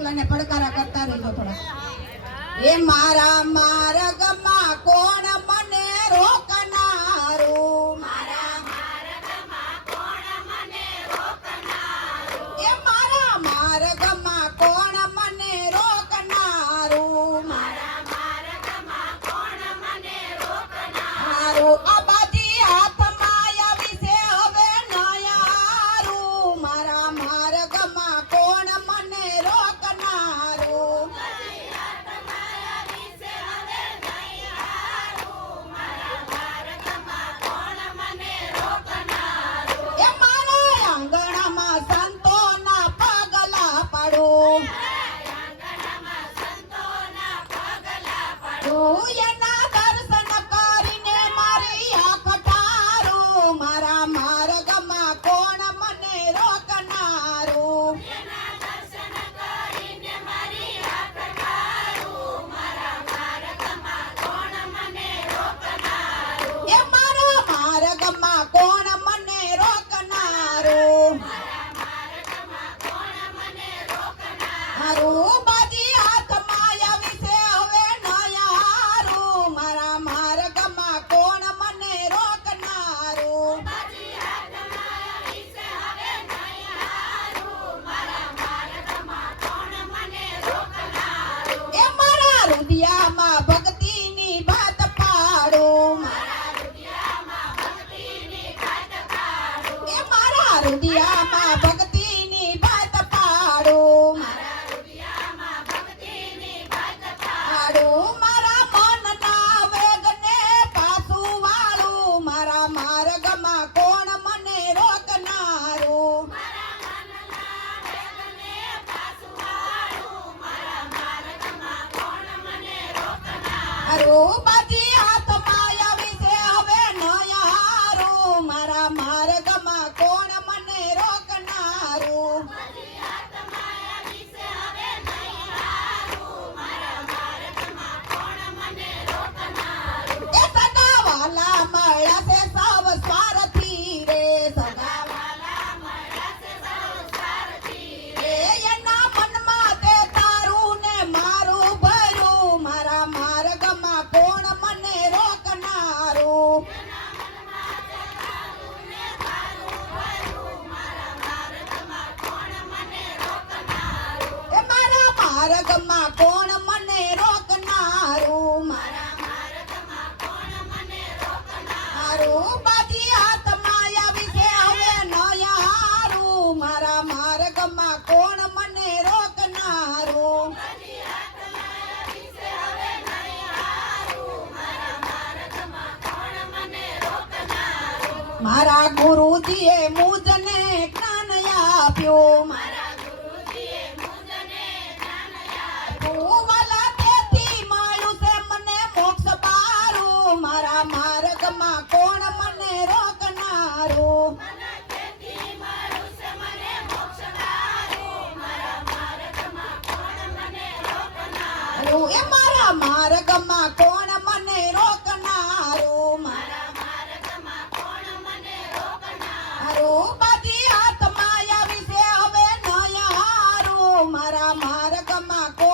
એકલાને પડકારા કરતા રહેજો થોડા એ મારા મારા ગમા કોણ 不要。તો બાજી આ મા કોણ મને રોકનારું તની હાથમાં ઈસે આવે નહીં હારું મારા માર્ગમાં કોણ મને રોકનારું મારા ગુરુજીએ મુજને જ્ઞાન આપ્યું મારા ગુરુજીએ મુજને જ્ઞાન આપ્યું હું વળતેથી માળું સે મને મુખ પારું મારા માર્ગમાં કોણ મને રોકનારું મારું એ મારા માર્ગમાં કોણ મને રોકનારું મારા માર્ગમાં કોણ મને રોકનારું બધી આત્મા આવી છે હવે નયારું મારા માર્ગમાં કોણ